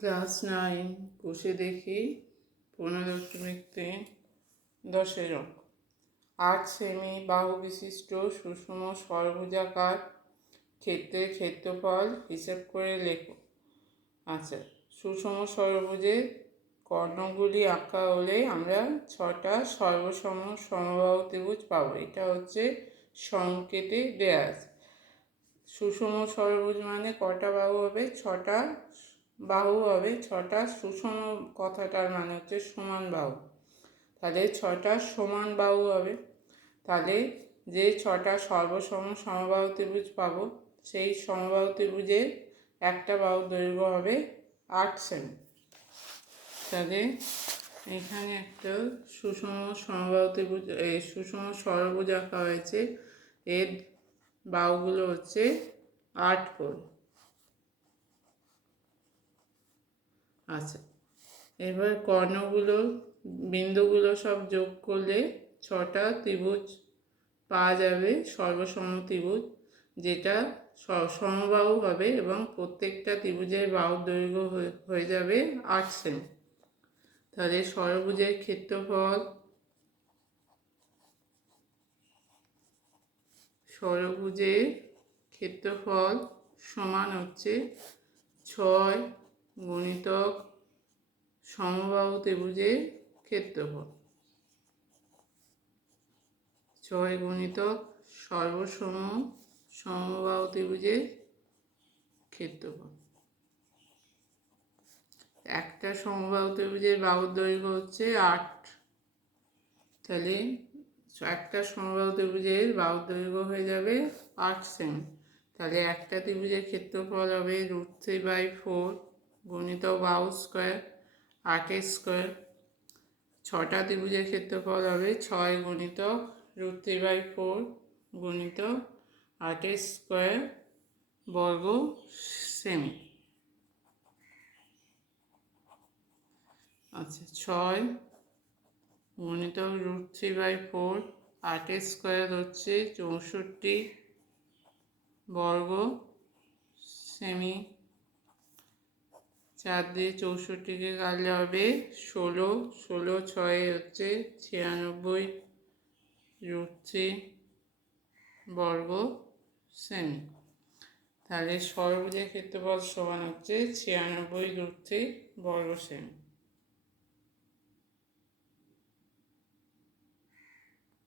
Class 9 বসে দেখি 15.3 অঙ্ক। 8 সেমি বাহু বিশিষ্ট সুষম ষড়ভুজাকার ক্ষেত্রের ক্ষেত্রফল হিসেব করে লেখো। আচ্ছা, সুষম ষড়ভুজের কর্ণগুলি আঁকা হলে আমরা 6টা সর্বসম সমবাহু ত্রিভুজ পাবো। এটা হচ্ছে সংকেতে দেয়া আছে। সুষম ষড়ভুজ মানে কটা বাহু হবে? 6টা বাহু হবে। 6টা সুষম কথাটার মানে হচ্ছে সমান বাহু, তাহলে 6টা সমান বাহু হবে। তাহলে যে 6টা সর্বসম সমবাহু ত্রিভুজ পাবো, সেই সমবাহু ত্রিভুজের একটা বাহুর দৈর্ঘ্য হবে 8 সেমি। তাহলে এখানে একটা সুষম সমবাহু ত্রিভুজ, সুষম ষড়ভুজ আঁকা হয়েছে। এর বাহুগুলো হচ্ছে 8 করে। আচ্ছা, এবার কর্ণগুলো বিন্দুগুলো সব যোগ করলে 6টা ত্রিভুজ পাওয়া যাবে, সর্বসম ত্রিভুজ, যেটা সমবাহু হবে এবং প্রত্যেকটা ত্রিভুজের বাহুর দৈর্ঘ্য হয়ে যাবে 8 সেমি। তাহলে ষড়ভুজের ক্ষেত্রফল সমান হচ্ছে 6 গুণিতক সমবাহু ত্রিভুজের ক্ষেত্রফল, 6 গুণিতক সর্বসম সমবাহু ত্রিভুজের ক্ষেত্রফল। একটা সমবাহু ত্রিভুজের বাহুর দৈর্ঘ্য হচ্ছে 8, তাহলে একটা সমবাহু ত্রিভুজের বাহুর দৈর্ঘ্য হয়ে যাবে 8 সেমি। তাহলে একটা ত্রিভুজের ক্ষেত্রফল হবে √3/4 গুণিতক বাহু স্কোয়ার 8 স্কোয়ার। 6টা ত্রিভুজের ক্ষেত্রফল হবে 6 গুণিতক √3/4 গুণিতক 8 স্কোয়ার বর্গ সেমি। আচ্ছা, 6 গুণিতক √3/4, 8 স্কোয়ার হচ্ছে 64 বর্গ সেমি। 4 দিয়ে 64কে কাটলে হবে 16, 16 6 হচ্ছে 96 √3 বর্গ সেমি। তাহলে ষড়ভুজের ক্ষেত্রফল সমান হচ্ছে 96 √3 বর্গ সেমি।